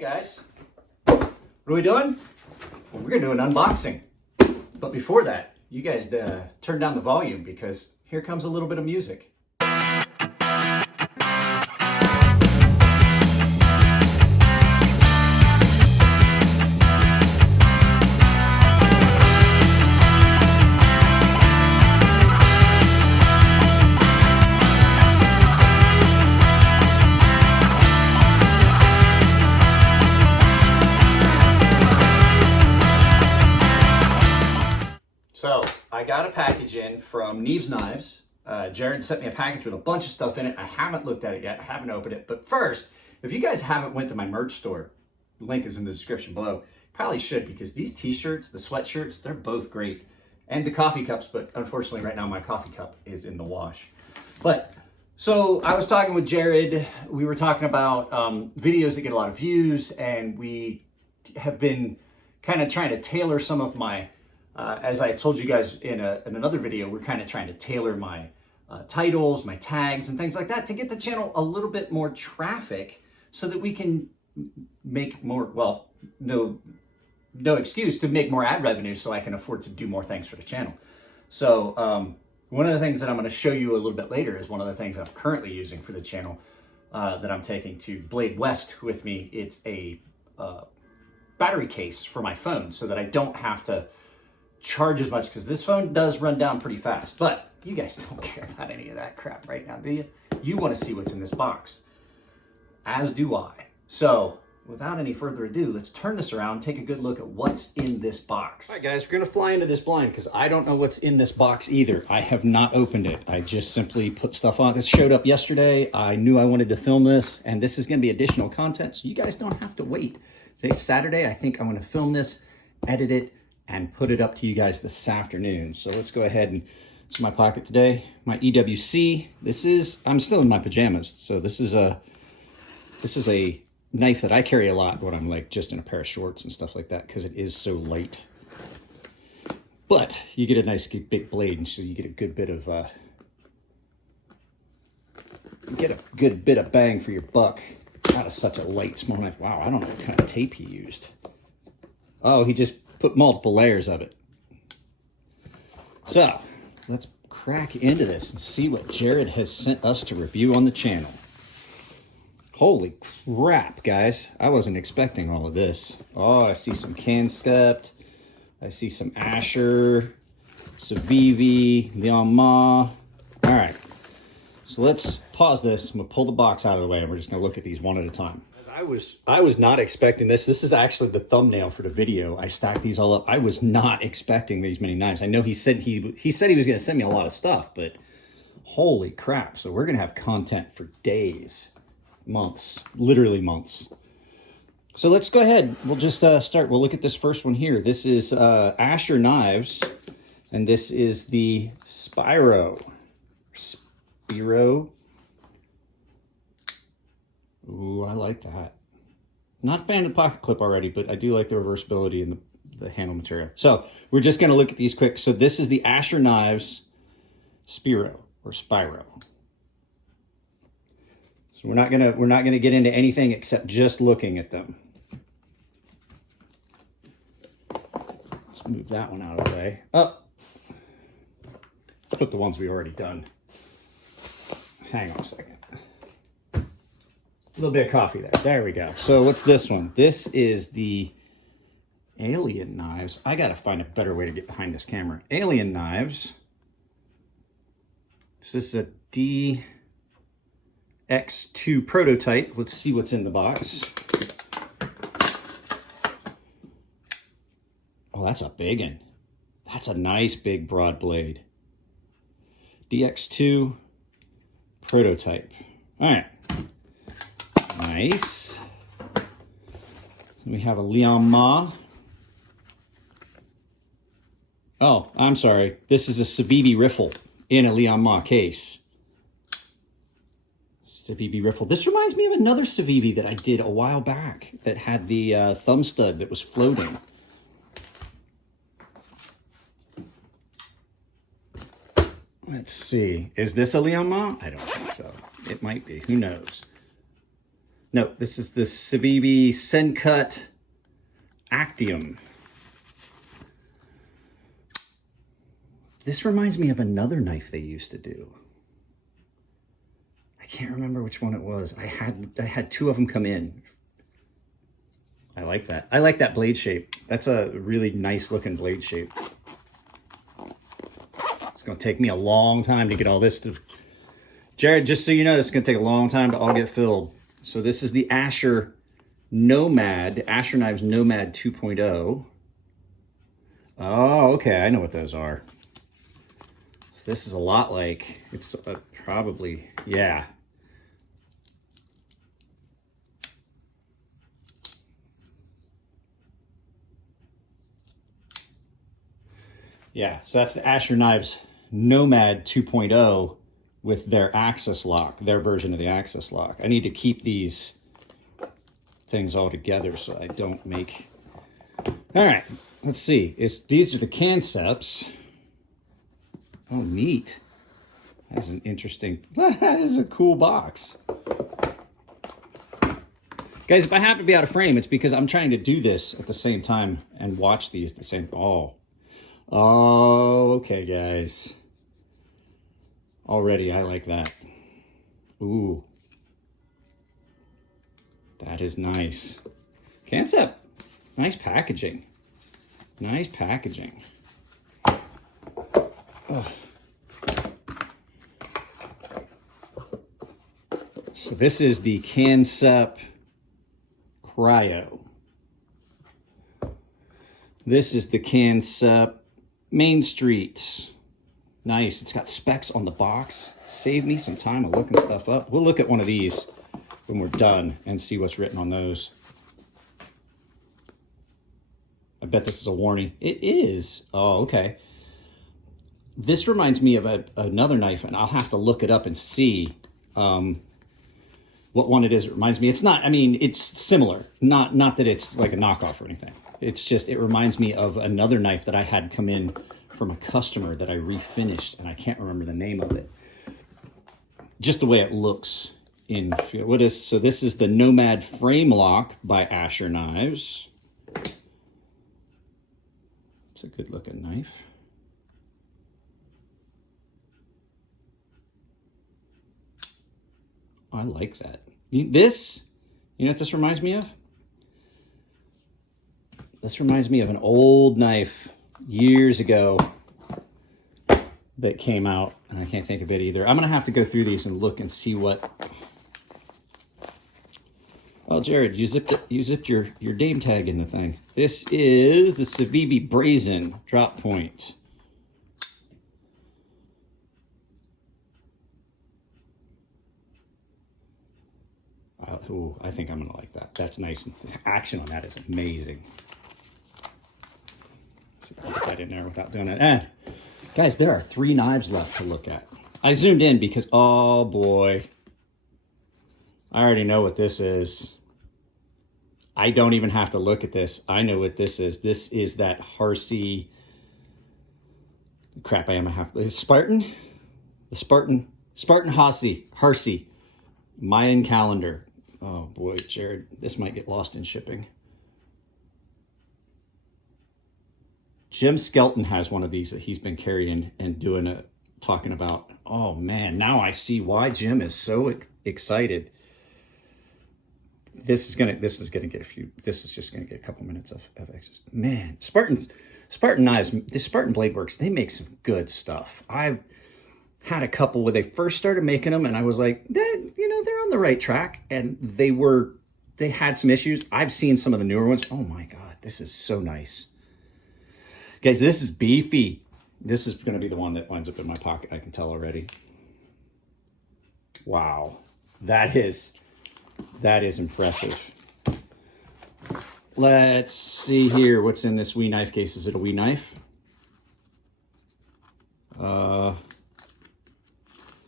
Hey guys, what are we doing? Well, we're gonna do an unboxing. But before that, you guys turn down the volume because here comes a little bit of music. So I got a package in from Neve's Knives. Jerad sent me a package with a bunch of stuff in it. I haven't looked at it yet. I haven't opened it. But first, if you guys haven't went to my merch store, the link is in the description below. Probably should, because these t-shirts, the sweatshirts, they're both great. And the coffee cups, but unfortunately right now my coffee cup is in the wash. But so I was talking with Jerad. We were talking about videos that get a lot of views, and we have been kind of trying to tailor some of my as I told you guys in another video, we're kind of trying to tailor my titles, my tags, and things like that to get the channel a little bit more traffic so that we can make more, well, no excuse to make more ad revenue so I can afford to do more things for the channel. So one of the things that I'm going to show you a little bit later is one of the things I'm currently using for the channel that I'm taking to Blade West with me. It's a battery case for my phone so that I don't have to charge as much, because this phone does run down pretty fast. But you guys don't care about any of that crap right now, do you? You want to see what's in this box, as do I. So without any further ado, let's turn this around, take a good look at what's in this box. All right guys, we're gonna fly into this blind because I don't know what's in this box either. I have not opened it. I just simply put stuff on. This showed up yesterday. I knew I wanted to film this, and this is gonna be additional content, so you guys don't have to wait. Today's Saturday. I think I'm gonna film this, edit it, and put it up to you guys this afternoon. So let's go ahead and, it's in my pocket today, my EWC. This is, I'm still in my pajamas. So this is a knife that I carry a lot when I'm like just in a pair of shorts and stuff like that, because it is so light. But you get a nice big blade, and so you get a good bit of, bang for your buck out of such a light small knife. Wow, I don't know what kind of tape he used. Oh, he just put multiple layers of it. So let's crack into this and see what Jerad has sent us to review on the channel. Holy crap, guys. I wasn't expecting all of this. Oh, I see some Canskept. I see some Asher, Civivi, Lianma. All right, so let's pause this. I'm gonna pull the box out of the way, and we're just gonna look at these one at a time. I was not expecting this. This is actually the thumbnail for the video. I stacked these all up. I was not expecting these many knives. I know he said he was going to send me a lot of stuff, but holy crap. So we're going to have content for days, months, literally months. So let's go ahead. We'll just start. We'll look at this first one here. This is Asher Knives, and this is the Spiro. Ooh, I like that. Not a fan of the pocket clip already, but I do like the reversibility and the handle material. So we're just going to look at these quick. So this is the Asher Knives Spiro. So we're not gonna get into anything except just looking at them. Let's move that one out of the way. Oh, let's put the ones we've already done. Hang on a second. A little bit of coffee there. There we go. So what's this one? This is the Alien Knives. I gotta find a better way to get behind this camera. Alien Knives. So this is a DX2 prototype. Let's see what's in the box. Oh, that's a big one. That's a nice big broad blade. DX2 prototype. All right. Nice. We have a Lianma. Oh, I'm sorry. This is a Civivi riffle in a Lianma case. Civivi riffle. This reminds me of another Civivi that I did a while back that had the thumb stud that was floating. Let's see. Is this a Lianma? I don't think so. It might be. Who knows? No, this is the Civivi Sencut Actium. This reminds me of another knife they used to do. I can't remember which one it was. I had two of them come in. I like that. I like that blade shape. That's a really nice looking blade shape. It's going to take me a long time to get all this to... Jared, just so you know, it's going to take a long time to all get filled. So this is the Asher Nomad, Asher Knives Nomad 2.0. Oh, okay. I know what those are. So this is a lot like, it's probably, yeah. Yeah, so that's the Asher Knives Nomad 2.0 with their axis lock, their version of the axis lock. I need to keep these things all together so I don't make... All right, let's see. These are the concepts. Oh, neat. That's an interesting... That is a cool box. Guys, if I happen to be out of frame, it's because I'm trying to do this at the same time and watch these at the same... Oh, okay, guys. Already, I like that. Ooh. That is nice. Concept. Nice packaging. Nice packaging. Oh. So this is the Concept Cryo. This is the Concept Main Street. Nice. It's got specs on the box. Save me some time of looking stuff up. We'll look at one of these when we're done and see what's written on those. I bet this is a warning. It is. Oh, okay. This reminds me of another knife, and I'll have to look it up and see what one it is. It reminds me. It's not, I mean, it's similar. Not that it's like a knockoff or anything. It's just, it reminds me of another knife that I had come in from a customer that I refinished, and I can't remember the name of it. Just the way it looks in, so this is the Nomad Frame Lock by Asher Knives. It's a good looking knife. I like that. This, you know what this reminds me of? This reminds me of an old knife years ago that came out, and I can't think of it either. I'm going to have to go through these and look and see what... Well, Jared, you zipped your name tag in the thing. This is the Civivi Brazen Drop Point. Ooh, I think I'm going to like that. That's nice. Action on that is amazing. Put that in there without doing it. And guys, there are 3 knives left to look at. I zoomed in because, oh boy, I already know what this is. I don't even have to look at this. I know what this is. This is that Harsey. Crap, I am a half. Spartan? The Spartan Harsey Mayan calendar. Oh boy, Jared, this might get lost in shipping. Jim Skelton has one of these that he's been carrying and talking about. Oh man, now I see why Jim is so excited. This is just gonna get a couple minutes of extras. Man, Spartan knives, the Spartan Blade Works, they make some good stuff. I've had a couple where they first started making them, and I was like, they're on the right track, and they had some issues. I've seen some of the newer ones. Oh my God, this is so nice. Guys, this is beefy. This is going to be the one that winds up in my pocket. I can tell already. Wow. That is impressive. Let's see here. What's in this wee knife case? Is it a wee knife?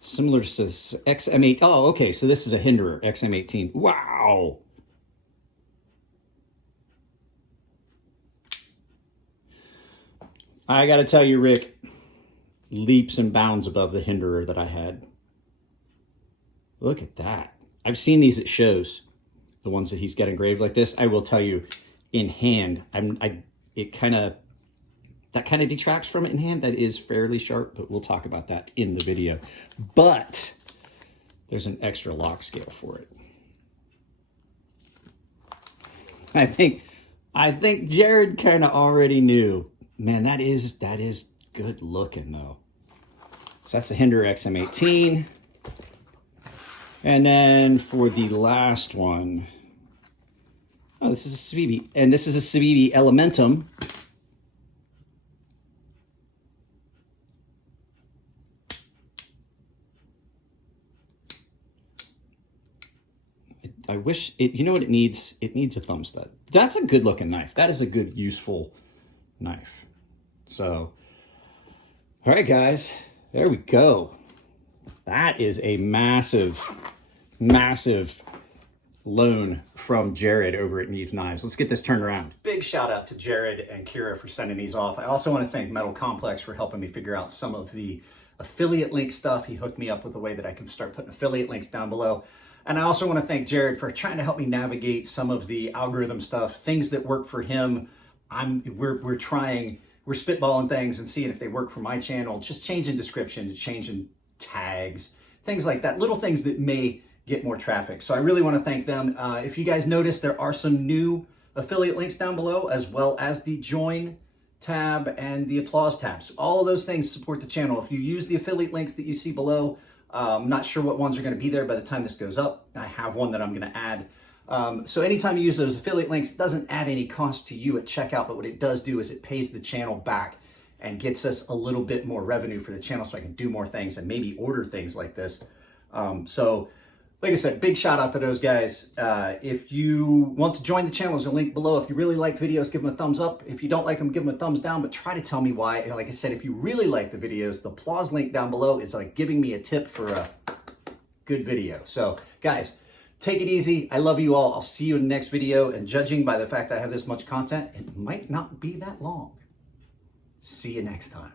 Similar to XM8. Oh, okay. So this is a Hinderer, XM18. Wow. I got to tell you, Rick, leaps and bounds above the Hinderer that I had. Look at that. I've seen these at shows. the ones that he's got engraved like this. I will tell you, in hand, that kind of detracts from it in hand. That is fairly sharp, but we'll talk about that in the video. But there's an extra lock scale for it. I think Jerad kind of already knew. Man, that is good looking though. So that's the Hinder XM18. And then for the last one, oh, this is a Civivi, and this is a Civivi Elementum. I wish it, you know what it needs? It needs a thumb stud. That's a good looking knife. That is a good, useful knife. So, all right, guys, there we go. That is a massive, massive loan from Jerad over at Neves Knives. Let's get this turned around. Big shout out to Jerad and Kira for sending these off. I also want to thank Metal Complex for helping me figure out some of the affiliate link stuff. He hooked me up with a way that I can start putting affiliate links down below. And I also want to thank Jerad for trying to help me navigate some of the algorithm stuff, things that work for him. We're spitballing things and seeing if they work for my channel, just changing description, changing tags, things like that, little things that may get more traffic. So I really want to thank them. If you guys notice, there are some new affiliate links down below, as well as the join tab and the applause tabs. All of those things support the channel. If you use the affiliate links that you see below, I'm not sure what ones are going to be there by the time this goes up. I have one that I'm going to add. So anytime you use those affiliate links, it doesn't add any cost to you at checkout, but what it does do is it pays the channel back and gets us a little bit more revenue for the channel so I can do more things and maybe order things like this. So like I said, big shout out to those guys. If you want to join the channel, there's a link below. If you really like videos, give them a thumbs up. If you don't like them, give them a thumbs down, but try to tell me why. And like I said, if you really like the videos, the applause link down below is like giving me a tip for a good video. So guys, take it easy. I love you all. I'll see you in the next video. And judging by the fact that I have this much content, it might not be that long. See you next time.